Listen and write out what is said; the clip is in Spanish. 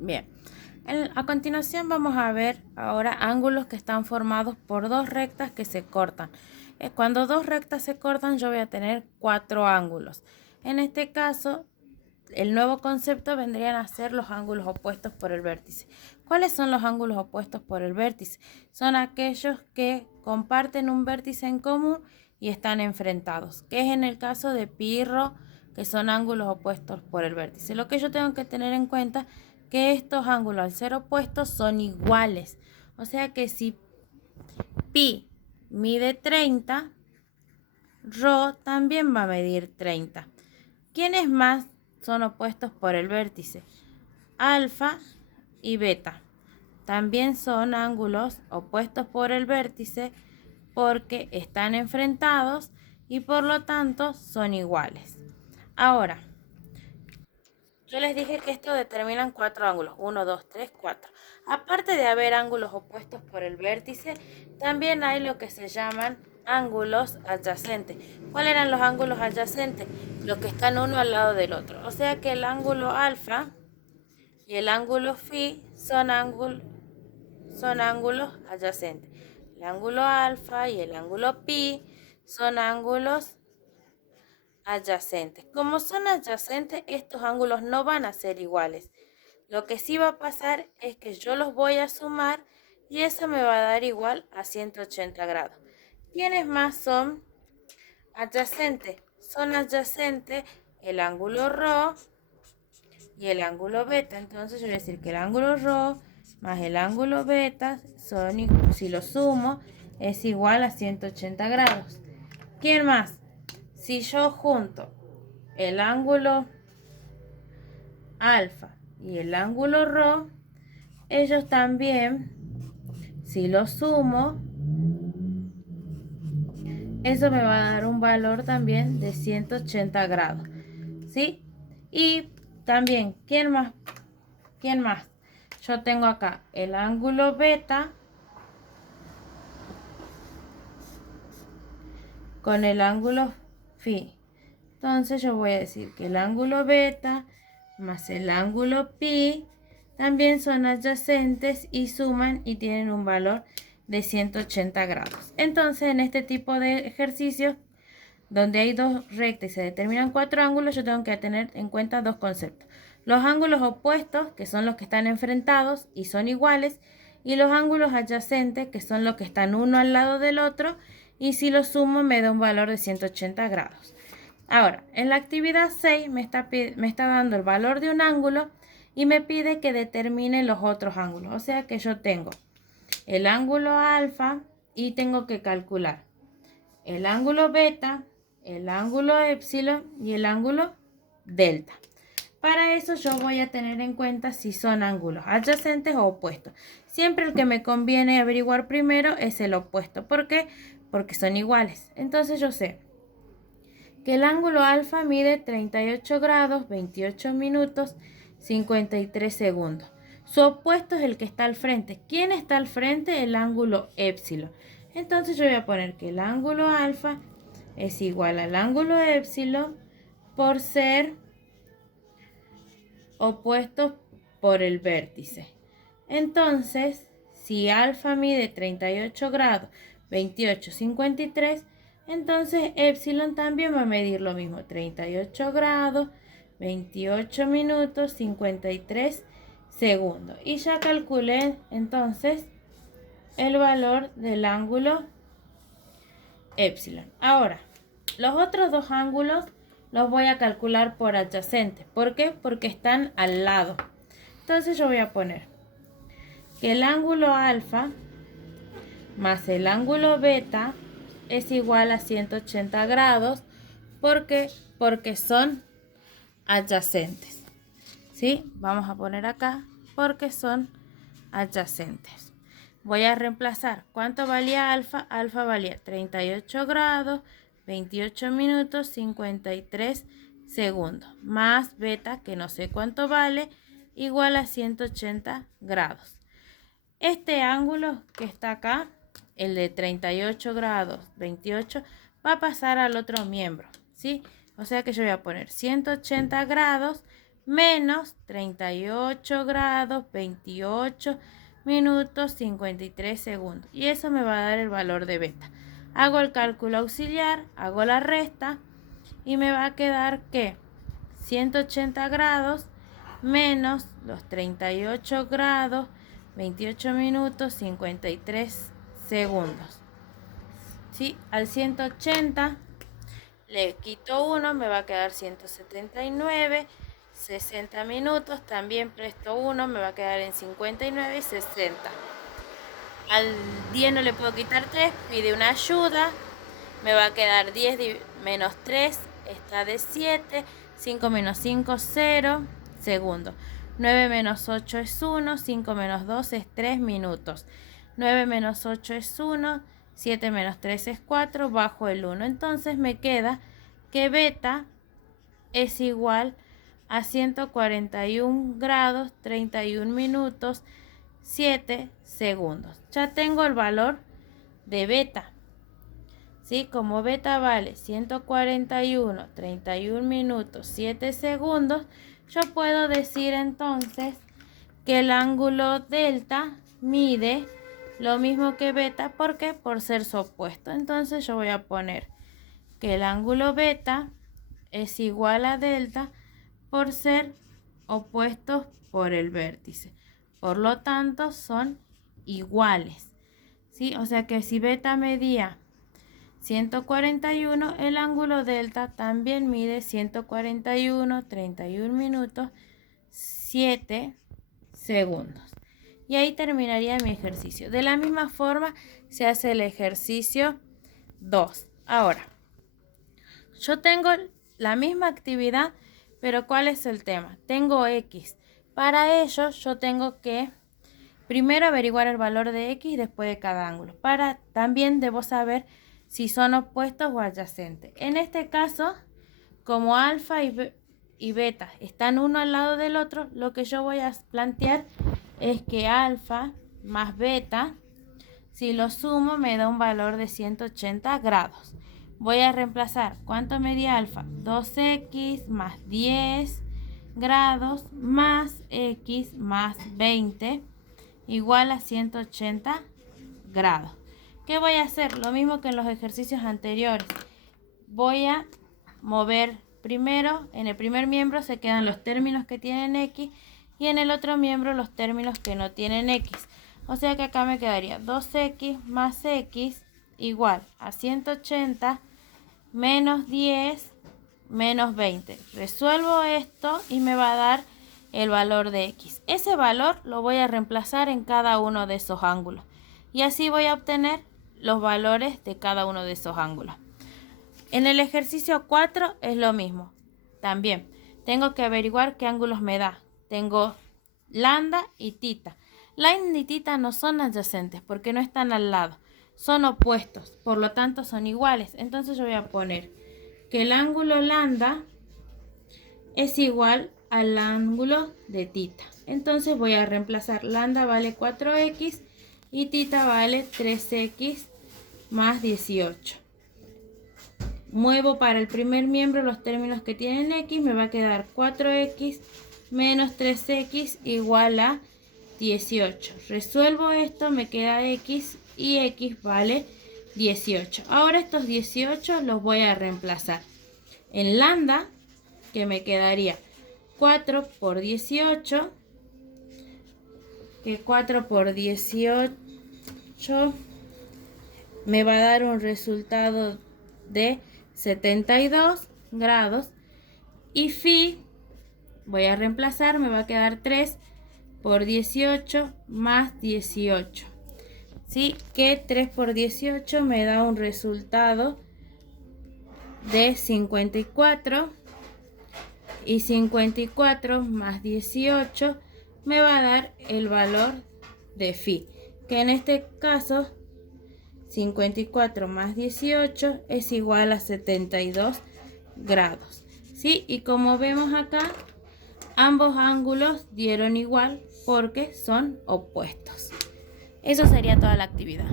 Bien, a continuación vamos a ver ahora ángulos que están formados por dos rectas que se cortan. Cuando dos rectas se cortan, yo voy a tener cuatro ángulos. En este caso, el nuevo concepto vendrían a ser los ángulos opuestos por el vértice. ¿Cuáles son los ángulos opuestos por el vértice? Son aquellos que comparten un vértice en común y están enfrentados, que es en el caso de pi y rho, que son ángulos opuestos por el vértice. Lo que yo tengo que tener en cuenta que estos ángulos al ser opuestos son iguales. O sea que si pi mide 30, rho también va a medir 30. ¿Quiénes más son opuestos por el vértice? Alfa y beta. También son ángulos opuestos por el vértice porque están enfrentados y por lo tanto son iguales. Ahora, yo les dije que esto determinan cuatro ángulos, 1, 2, 3, 4. Aparte de haber ángulos opuestos por el vértice, también hay lo que se llaman ángulos adyacentes. ¿Cuáles eran los ángulos adyacentes? Los que están uno al lado del otro. O sea que el ángulo alfa y el ángulo phi son ángulos adyacentes. El ángulo alfa y el ángulo pi son ángulos adyacentes. Como son adyacentes, estos ángulos no van a ser iguales. Lo que sí va a pasar es que yo los voy a sumar y eso me va a dar igual a 180 grados. ¿Quiénes más son adyacentes? Son adyacentes el ángulo rho y el ángulo beta. Entonces yo voy a decir que el ángulo rho más el ángulo beta si lo sumo es igual a 180 grados. ¿Quién más? Si yo junto el ángulo alfa y el ángulo rho, ellos también, si los sumo, eso me va a dar un valor también de 180 grados, ¿sí? Y también, ¿quién más? ¿Quién más? Yo tengo acá el ángulo beta con el ángulo phi. Entonces yo voy a decir que el ángulo beta más el ángulo pi también son adyacentes y suman y tienen un valor de 180 grados. Entonces en este tipo de ejercicios donde hay dos rectas y se determinan cuatro ángulos, yo tengo que tener en cuenta dos conceptos. Los ángulos opuestos, que son los que están enfrentados y son iguales, y los ángulos adyacentes, que son los que están uno al lado del otro, y si los sumo me da un valor de 180 grados. Ahora, en la actividad 6 me está dando el valor de un ángulo y me pide que determine los otros ángulos. O sea que yo tengo el ángulo alfa y tengo que calcular el ángulo beta, el ángulo epsilon y el ángulo delta. Para eso yo voy a tener en cuenta si son ángulos adyacentes o opuestos. Siempre el que me conviene averiguar primero es el opuesto. ¿Por qué? Porque son iguales. Entonces yo sé que el ángulo alfa mide 38 grados, 28 minutos, 53 segundos. Su opuesto es el que está al frente. ¿Quién está al frente? El ángulo epsilon. Entonces yo voy a poner que el ángulo alfa es igual al ángulo epsilon por ser opuestos por el vértice. Entonces, si alfa mide 38 grados, 28, 53, entonces epsilon también va a medir lo mismo, 38 grados, 28 minutos, 53 segundos. Y ya calculé entonces el valor del ángulo epsilon. Ahora, los otros dos ángulos los voy a calcular por adyacentes. ¿Por qué? Porque están al lado. Entonces yo voy a poner que el ángulo alfa más el ángulo beta es igual a 180 grados. ¿Por qué? Porque son adyacentes. ¿Sí? Vamos a poner acá porque son adyacentes. Voy a reemplazar. ¿Cuánto valía alfa? Alfa valía 38 grados, 28 minutos, 53 segundos. Más beta, que no sé cuánto vale, igual a 180 grados. Este ángulo que está acá, el de 38 grados, 28, va a pasar al otro miembro, ¿sí? O sea que yo voy a poner 180 grados menos 38 grados, 28 minutos, 53 segundos. Y eso me va a dar el valor de beta. Hago el cálculo auxiliar, hago la resta y me va a quedar que 180 grados menos los 38 grados, 28 minutos, 53 segundos. ¿Sí? Al 180 le quito 1, me va a quedar 179, 60 minutos, también presto 1, me va a quedar en 59 y 60. Al 10 no le puedo quitar 3, pide una ayuda, me va a quedar 10 menos 3, está de 7, 5 menos 5, 0 segundos. 9 menos 8 es 1, 5 menos 2 es 3 minutos. 9 menos 8 es 1, 7 menos 3 es 4, bajo el 1. Entonces me queda que beta es igual a 141 grados, 31 minutos, 7 segundos. Ya tengo el valor de beta. ¿Sí? Como beta vale 141, 31 minutos, 7 segundos, yo puedo decir entonces que el ángulo delta mide lo mismo que beta. ¿Por qué? Por ser su opuesto. Entonces yo voy a poner que el ángulo beta es igual a delta por ser opuestos por el vértice. Por lo tanto, son iguales. ¿Sí? O sea que si beta medía 141, el ángulo delta también mide 141, 31 minutos, 7 segundos. Y ahí terminaría mi ejercicio. De la misma forma se hace el ejercicio 2. Ahora, yo tengo la misma actividad, pero ¿cuál es el tema? Tengo X. Para ello yo tengo que primero averiguar el valor de X después de cada ángulo. También debo saber si son opuestos o adyacentes. En este caso, como alfa y beta están uno al lado del otro, lo que yo voy a plantear es que alfa más beta, si lo sumo me da un valor de 180 grados. Voy a reemplazar, ¿cuánto me dio alfa? 2x más 10 grados más x más 20 igual a 180 grados. ¿Qué voy a hacer? Lo mismo que en los ejercicios anteriores. Voy a mover primero, en el primer miembro se quedan los términos que tienen X y en el otro miembro los términos que no tienen X. O sea que acá me quedaría 2x más x igual a 180 menos 10 menos 20. Resuelvo esto y me va a dar el valor de X. Ese valor lo voy a reemplazar en cada uno de esos ángulos. Y así voy a obtener los valores de cada uno de esos ángulos. En el ejercicio 4 es lo mismo. También tengo que averiguar qué ángulos me da. Tengo lambda y tita. Lambda y tita no son adyacentes porque no están al lado. Son opuestos, por lo tanto son iguales. Entonces yo voy a poner que el ángulo lambda es igual al ángulo de tita. Entonces voy a reemplazar lambda vale 4x y tita vale 3x más 18. Muevo para el primer miembro los términos que tienen x, me va a quedar 4x menos 3x igual a 18. Resuelvo esto, me queda x y x vale 18. Ahora estos 18 los voy a reemplazar en lambda, que me quedaría 4 por 18, que 4 por 18 me va a dar un resultado de 72 grados. Y phi voy a reemplazar, me va a quedar 3 por 18 más 18. ¿Sí? Que 3 por 18 me da un resultado de 54. Y 54 más 18 me va a dar el valor de phi. Que en este caso 54 más 18 es igual a 72 grados. ¿Sí? Y como vemos acá, ambos ángulos dieron igual porque son opuestos. Eso sería toda la actividad.